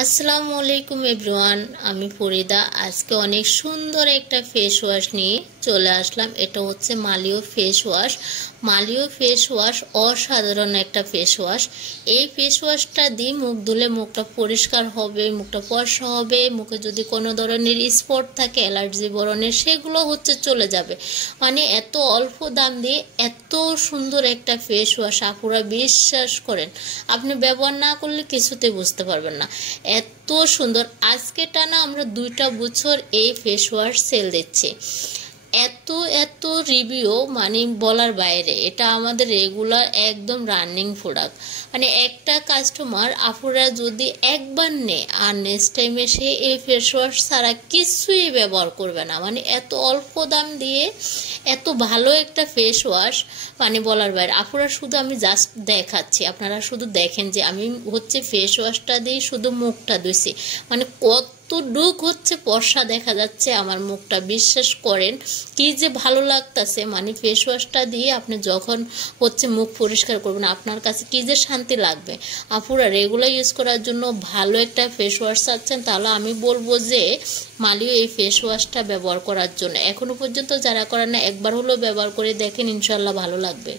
আসসালামু আলাইকুম এভরিওয়ান, আমি ফরিদা। আজকে অনেক সুন্দর একটা ফেস ওয়াশ নিয়ে চলে আসলাম। এটা হচ্ছে মালিও ফেস ওয়াশ। মালিও ফেস ওয়াশ অসাধারণ একটা ফেস ওয়াশ। এই ফেস ওয়াশটা দিয়ে মুখ ধুলে মুখটা পরিষ্কার হবে, মুখটা ফর্সা হবে। মুখে যদি কোনো ধরনের স্পট থাকে, অ্যালার্জি বরণের, সেগুলো হচ্ছে চলে যাবে। মানে এত অল্প দাম দিয়ে এত সুন্দর একটা ফেস ওয়াশ, আপুরা বিশ্বাস করেন আপনি ব্যবহার না করলে কিছুতে বুঝতে পারবেন না। এত সুন্দর। আজকে টানা আমরা 2টা বছর এই ফেস ওয়াশ সেল দিচ্ছি। এত এত রিভিউ মানে বলার বাইরে। এটা আমাদের রেগুলার একদম রানিং প্রোডাক্ট। মানে একটা কাস্টমার আপুরা যদি একবার নেয় আর নেক্সট টাইম এসে এই ফেস ওয়াশ ছাড়া কিছুই ব্যবহার করবে না। মানে এত অল্প দাম দিয়ে এত ভালো একটা ফেস ওয়াশ, মানে বলার বাইরে। আপুরা শুধু আমি জাস্ট দেখাচ্ছি, আপনারা শুধু দেখেন যে আমি হচ্ছে ফেস ওয়াশটা দিয়ে শুধু মুখটা ধুইছি। মানে কতটুক হচ্ছে ফর্সা দেখা যাচ্ছে আমার মুখটা, বিশ্বাস করেন কি যে ভালো লাগতেছে। মানে ফেস ওয়াশটা দিয়ে আপনি যখন হচ্ছে মুখ পরিষ্কার করবেন আপনার কাছে কি যে শান্তি লাগবে। আপুরা রেগুলার ইউজ করার জন্য ভালো একটা ফেস ওয়াশ চাচ্ছেন, তাহলে আমি বলবো যে মালিও এই ফেস ওয়াশটা ব্যবহার করার জন্য। এখনো পর্যন্ত যারা করেন না, একবার হলেও ব্যবহার করে দেখেন, ইনশাল্লাহ ভালো লাগবে।